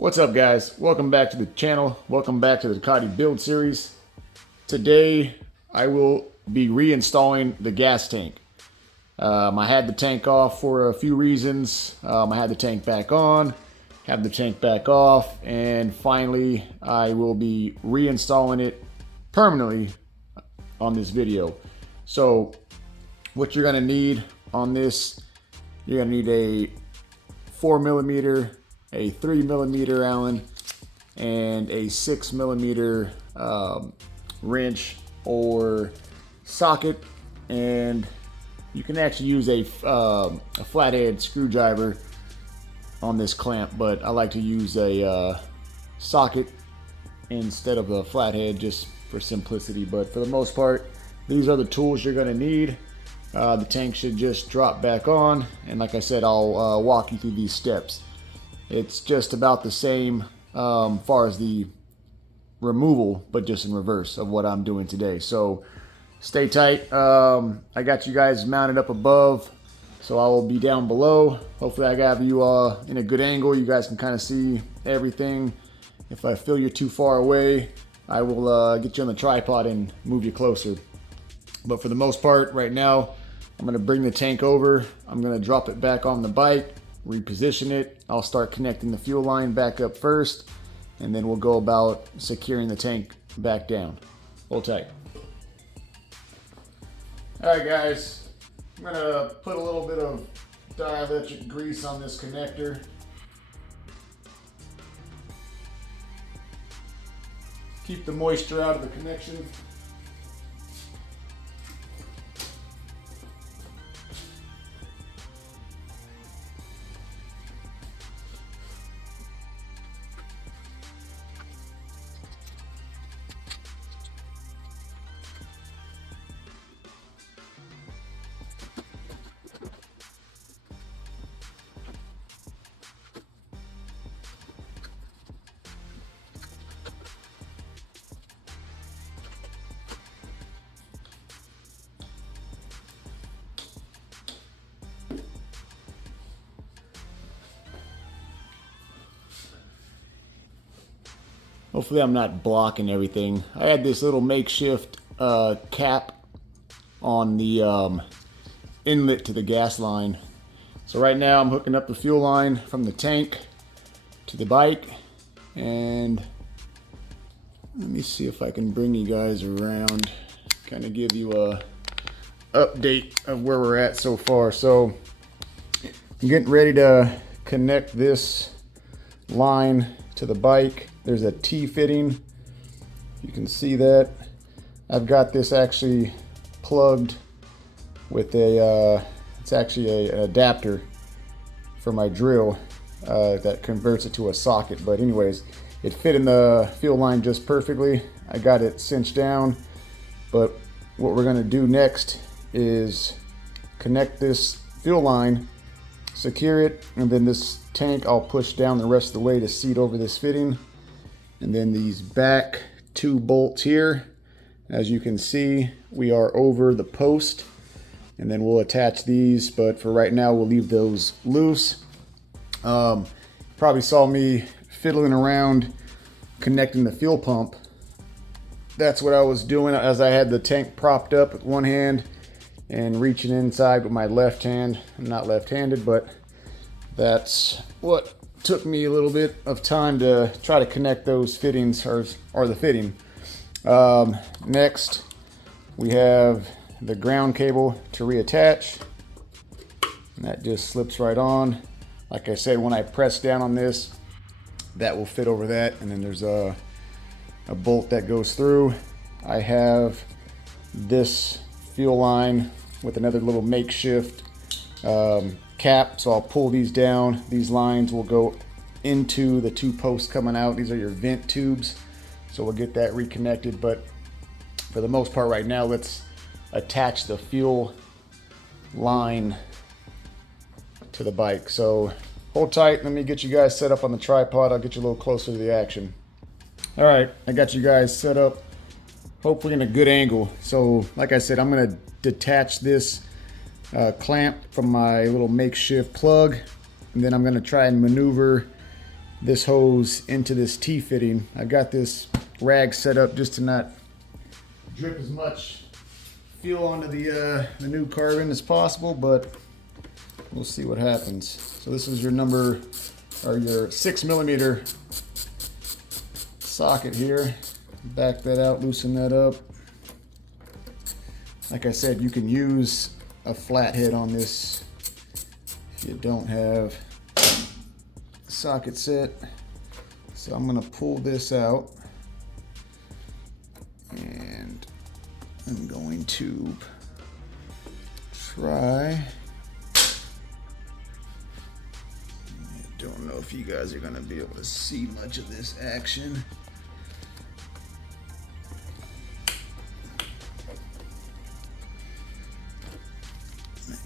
What's up, guys? Welcome back to the channel. Welcome back to the Ducati build series. Today I will be reinstalling the gas tank. I had the tank off for a few reasons. I had the tank back on, have the tank back off, and finally I will be reinstalling it permanently on this video. So what you're gonna need on this, you're gonna need a 4mm, a 3mm Allen, and a 6mm wrench or socket, and you can actually use a flathead screwdriver on this clamp, but I like to use a socket instead of a flathead just for simplicity. But for the most part, these are the tools you're going to need. The tank should just drop back on, and like I said, I'll walk you through these steps. It's just about the same far as the removal, but just in reverse of what I'm doing today. So stay tight. I got you guys mounted up above, so I will be down below. Hopefully I got you in a good angle. You guys can kind of see everything. If I feel you're too far away, I will get you on the tripod and move you closer. But for the most part, right now, I'm going to bring the tank over. I'm going to drop it back on the bike, reposition it. I'll start connecting the fuel line back up first, and then we'll go about securing the tank back down. Hold tight. All right, guys, I'm gonna put a little bit of dielectric grease on this connector. Keep the moisture out of the connection. Hopefully I'm not blocking everything. I had this little makeshift cap on the inlet to the gas line. So right now I'm hooking up the fuel line from the tank to the bike, and let me see if I can bring you guys around, kind of give you a update of where we're at so far. So I'm getting ready to connect this line to the bike. There's a T-fitting, you can see that. I've got this actually plugged with a, it's actually an adapter for my drill that converts it to a socket. But anyways, it fit in the fuel line just perfectly. I got it cinched down, but what we're gonna do next is connect this fuel line, secure it, and then this tank I'll push down the rest of the way to seat over this fitting. And then these back two bolts here, as you can see, we are over the post, and then we'll attach these, but for right now we'll leave those loose. Probably saw me fiddling around connecting the fuel pump. That's what I was doing as I had the tank propped up with one hand and reaching inside with my left hand. I'm not left-handed, but that's what took me a little bit of time to try to connect those fittings, or the fitting. Next, we have the ground cable to reattach, and that just slips right on. Like I said, when I press down on this, that will fit over that, and then there's a bolt that goes through. I have this fuel line with another little makeshift cap, so I'll pull these down. These lines will go into the two posts coming out. These are your vent tubes, so we'll get that reconnected. But for the most part right now, let's attach the fuel line to the bike. So hold tight, let me get you guys set up on the tripod. I'll get you a little closer to the action. All right, I got you guys set up, hopefully in a good angle. So like I said, I'm gonna detach this clamp from my little makeshift plug, and then I'm going to try and maneuver this hose into this T-fitting. I got this rag set up just to not drip as much fuel onto the new carbon as possible, but we'll see what happens. So this is your your 6mm socket here. Back that out, loosen that up. Like I said, you can use a flathead on this if you don't have a socket set. So I'm gonna pull this out and I'm going to try. I don't know if you guys are gonna be able to see much of this action.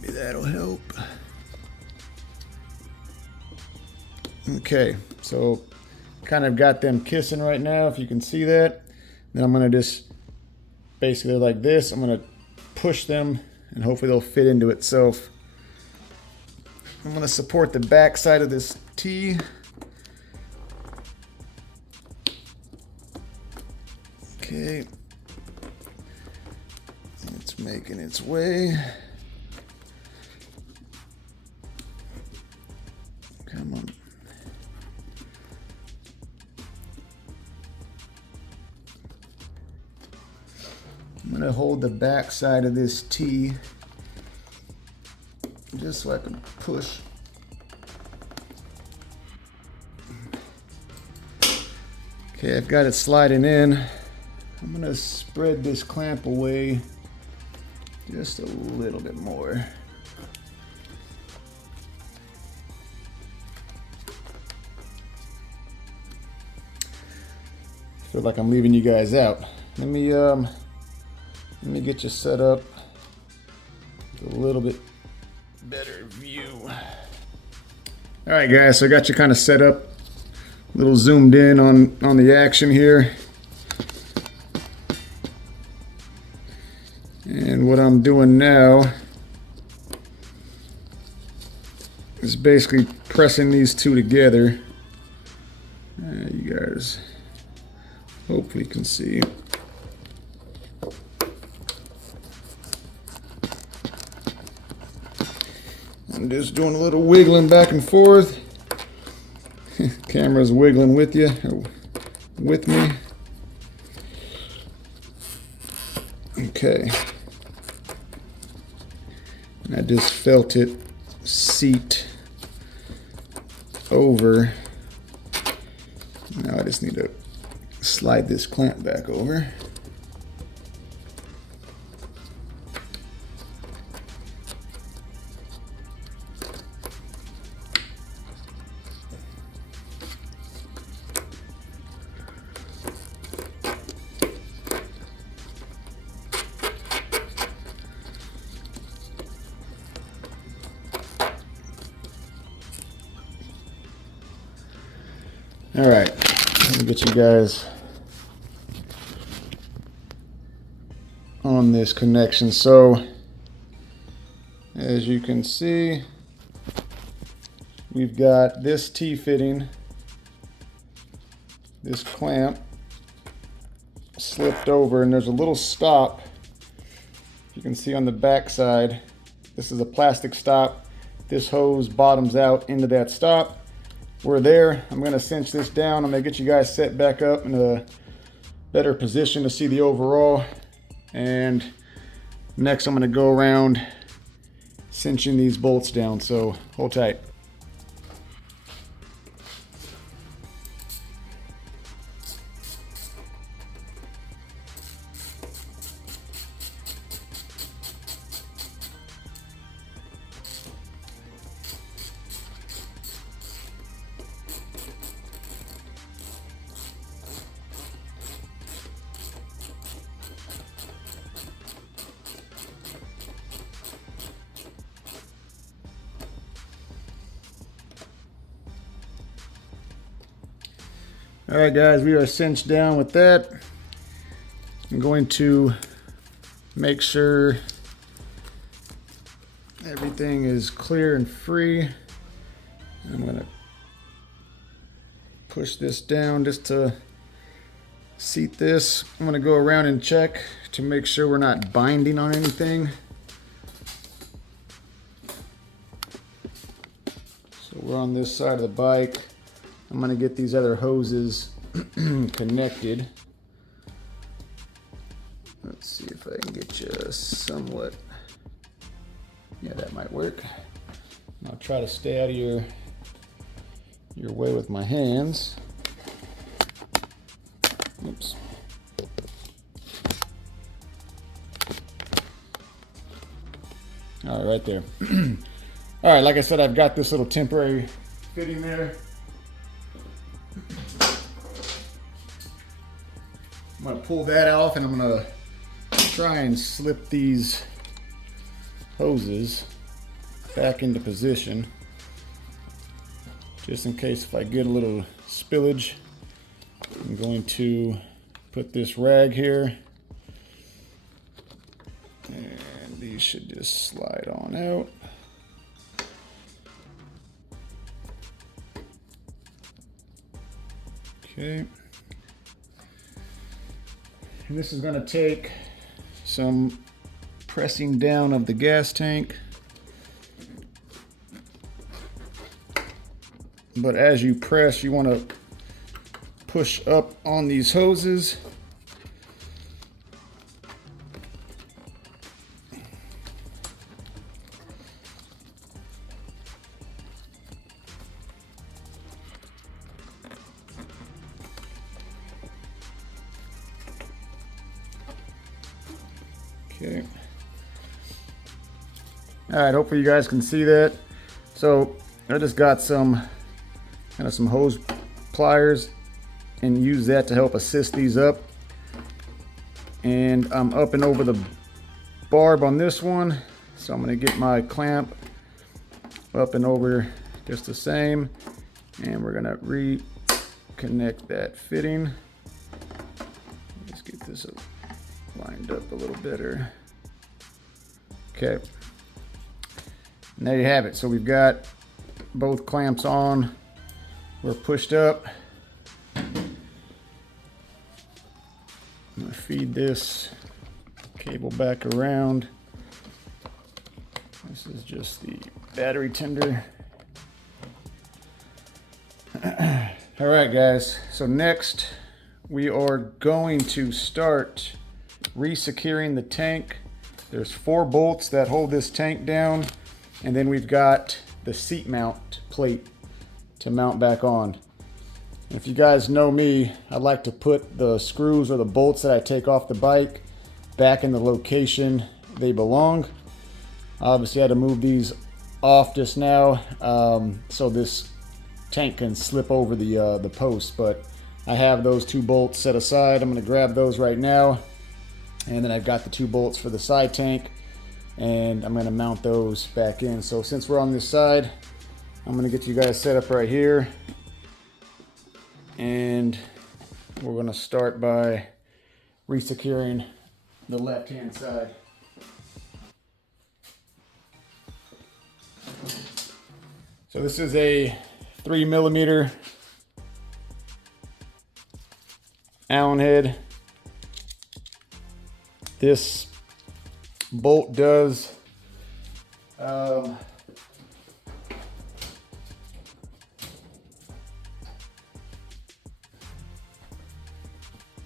Maybe that'll help. Okay, so kind of got them kissing right now, if you can see that. Then I'm gonna just basically like this, I'm gonna push them and hopefully they'll fit into itself. I'm gonna support the back side of this T. Okay, it's making its way. Come on. I'm gonna hold the back side of this T just so I can push. Okay, I've got it sliding in. I'm gonna spread this clamp away just a little bit more. I feel like I'm leaving you guys out. Let me get you set up with a little bit better view. All right, guys, so I got you kind of set up, a little zoomed in on the action here. And what I'm doing now is basically pressing these two together. You guys hopefully can see. I'm just doing a little wiggling back and forth. Camera's wiggling with you, or with me. Okay. And I just felt it seat over. Now I just need to slide this clamp back over. All right, let me get you guys on this connection. So, as you can see, we've got this T-fitting, this clamp slipped over, and there's a little stop. You can see on the back side, this is a plastic stop. This hose bottoms out into that stop. We're there. I'm going to cinch this down. I'm going to get you guys set back up in a better position to see the overall. And next I'm going to go around cinching these bolts down. So hold tight. All right, guys, we are cinched down with that. I'm going to make sure everything is clear and free. I'm going to push this down just to seat this. I'm gonna go around and check to make sure we're not binding on anything. So we're on this side of the bike. I'm gonna get these other hoses connected. Let's see if I can get you somewhat. Yeah, that might work. I'll try to stay out of your way with my hands. Oops. All right, right there. All right, like I said, I've got this little temporary fitting there. I'm gonna pull that off and I'm gonna try and slip these hoses back into position, just in case if I get a little spillage. I'm going to put this rag here, and these should just slide on out. Okay. And this is going to take some pressing down of the gas tank. But as you press, you want to push up on these hoses. Okay. All right, hopefully you guys can see that. So I just got some hose pliers and use that to help assist these up. And I'm up and over the barb on this one, so I'm going to get my clamp up and over just the same, and we're going to reconnect that fitting. Let's get this lined up a little better. Okay, and there you have it. So we've got both clamps on. We're pushed up. I'm gonna feed this cable back around. This is just the battery tender. All right, guys. So next we are going to start re-securing the tank. There's 4 bolts that hold this tank down, and then we've got the seat mount plate to mount back on. And if you guys know me, I like to put the screws or the bolts that I take off the bike back in the location they belong. Obviously, I had to move these off just now so this tank can slip over the post, but I have those 2 bolts set aside. I'm going to grab those right now, and then I've got the 2 bolts for the side tank, and I'm going to mount those back in. So since we're on this side, I'm going to get you guys set up right here, and we're going to start by re-securing the left-hand side. So this is a 3mm Allen head. This bolt does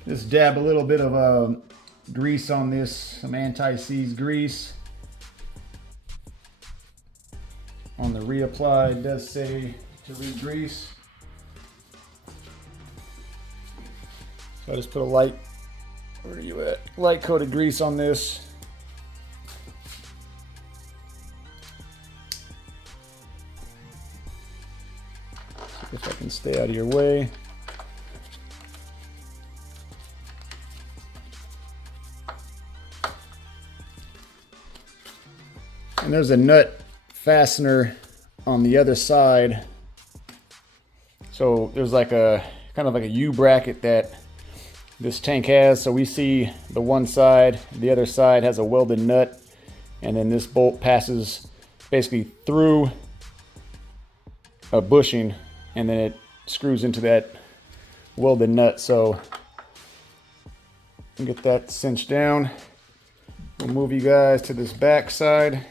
just dab a little bit of grease on this, some anti-seize grease. On the reapply, it does say to re-grease. So I just put a light, where are you at? Light coated grease on this. See if I can stay out of your way. And there's a nut fastener on the other side. So there's like a kind of like a U bracket that this tank has. So we see the one side, the other side has a welded nut, and then this bolt passes basically through a bushing, and then it screws into that welded nut. So get that cinched down. We'll move you guys to this back side,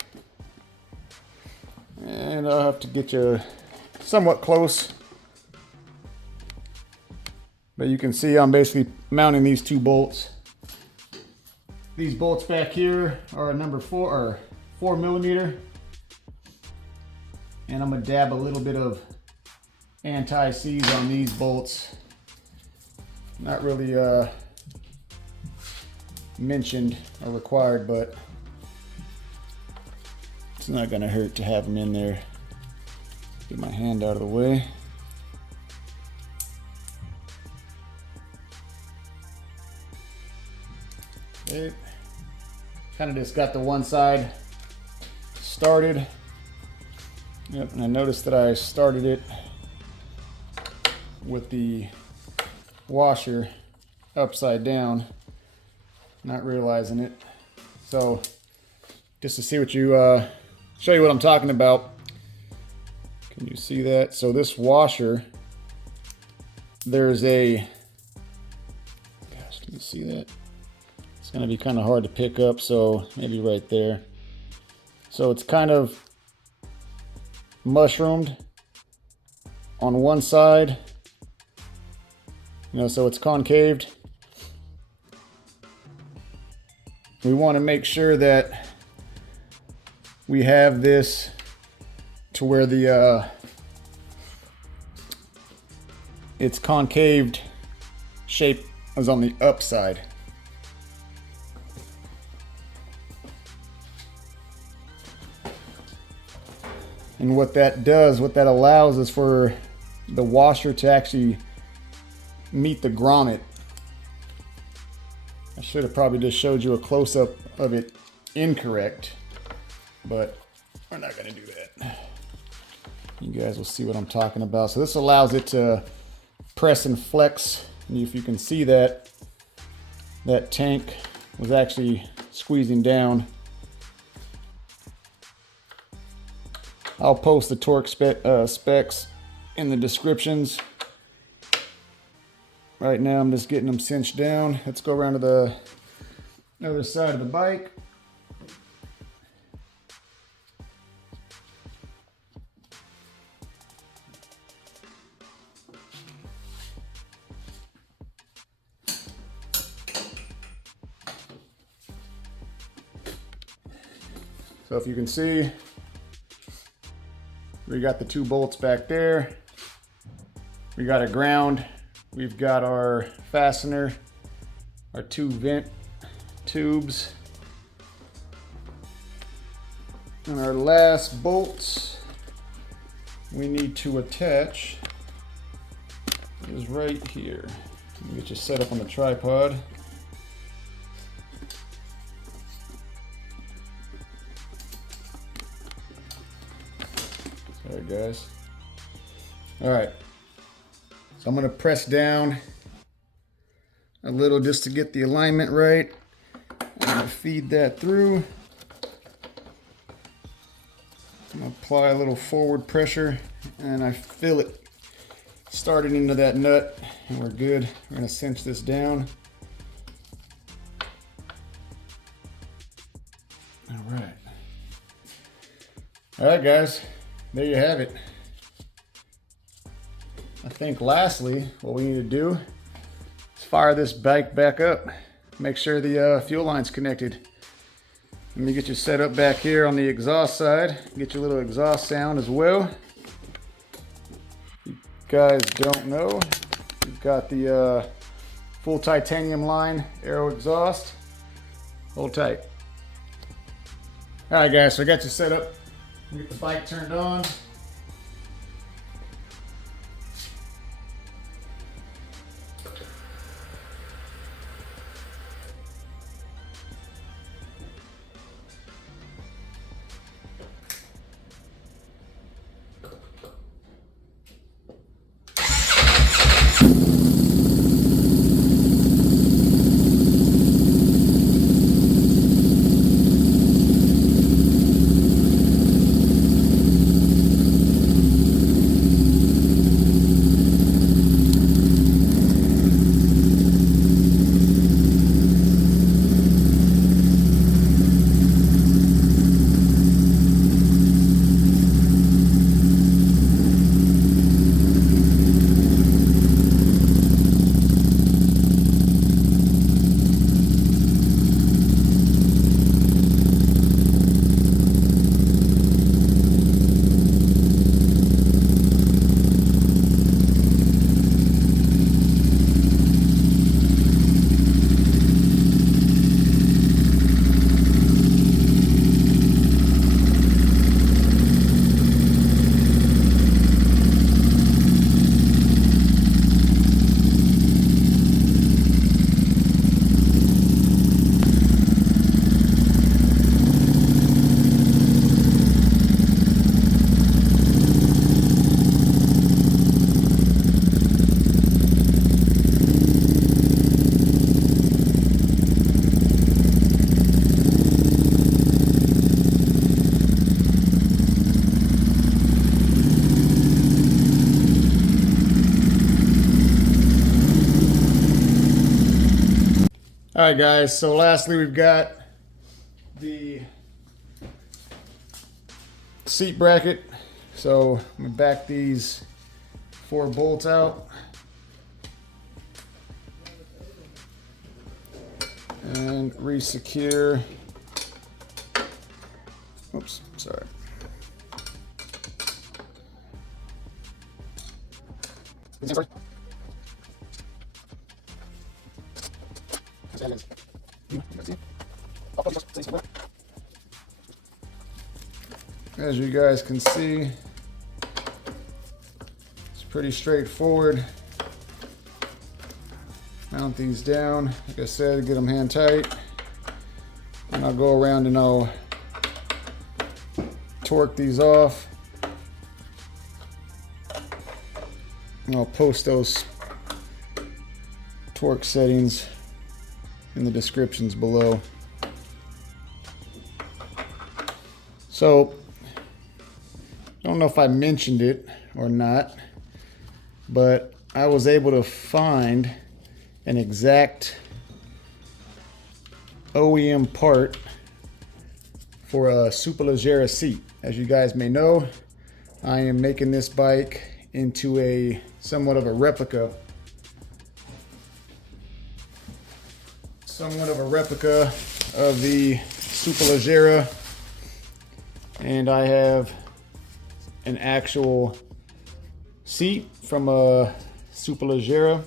and I'll have to get you somewhat close. But you can see I'm basically mounting these two bolts. These bolts back here are number 4 or 4mm, and I'm gonna dab a little bit of anti-seize on these bolts. Not really mentioned or required, but it's not gonna hurt to have them in there. Get my hand out of the way. Okay. Kind of just got the one side started. Yep, and I noticed that I started it with the washer upside down, not realizing it. So just to see what you show you what I'm talking about. Can you see that? So this washer, there's a, gosh, can you see that? It's going to be kind of hard to pick up, so maybe right there. So it's kind of mushroomed on one side, you know, so it's concaved. We want to make sure that we have this to where the its concaved shape is on the upside. And what that does, what that allows is for the washer to actually meet the grommet. I should have probably just showed you a close-up of it incorrect, but we're not going to do that. You guys will see what I'm talking about. So this allows it to press and flex. And if you can see that, that tank was actually squeezing down. I'll post the torque specs in the descriptions. Right now I'm just getting them cinched down. Let's go around to the other side of the bike. So if you can see, we got the two bolts back there. We got a ground. We've got our fastener, our two vent tubes. And our last bolts we need to attach is right here. Let me get you set up on the tripod. Sorry guys. All right, so I'm gonna press down a little just to get the alignment right. I'm gonna feed that through. I'm gonna apply a little forward pressure and I feel it starting into that nut and we're good. We're gonna cinch this down. All right guys, there you have it. I think lastly, what we need to do is fire this bike back up. Make sure the fuel line's connected. Let me get you set up back here on the exhaust side. Get your little exhaust sound as well. If you guys don't know, we've got the full titanium line aero exhaust. Hold tight. All right guys, so I got you set up. Get the bike turned on. All right, guys, so lastly we've got the seat bracket. So I'm gonna back these 4 bolts out and re-secure. Oops, sorry. As you guys can see, it's pretty straightforward. Mount these down, like I said, get them hand tight. And I'll go around and I'll torque these off. And I'll post those torque settings in the descriptions below. So, I don't know if I mentioned it or not, but I was able to find an exact OEM part for a Superleggera seat. As you guys may know, I am making this bike into a somewhat of a replica of the Superleggera, and I have an actual seat from a Superleggera.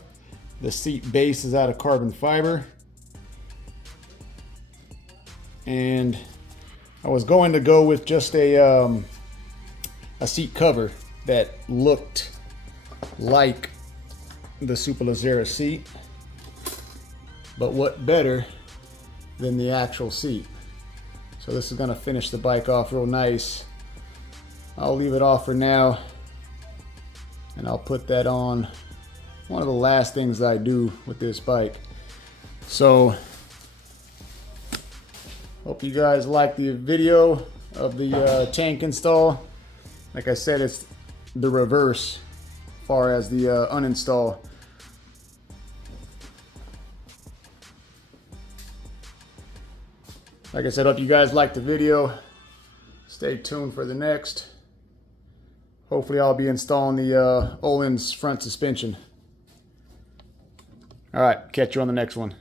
The seat base is out of carbon fiber, and I was going to go with just a seat cover that looked like the Superleggera seat, but what better than the actual seat? So this is going to finish the bike off real nice. I'll leave it off for now, and I'll put that on one of the last things that I do with this bike. So hope you guys like the video of the tank install. Like I said, it's the reverse as far as the uninstall. Like I said, hope you guys liked the video. Stay tuned for the next. Hopefully I'll be installing the Ohlins front suspension. All right, catch you on the next one.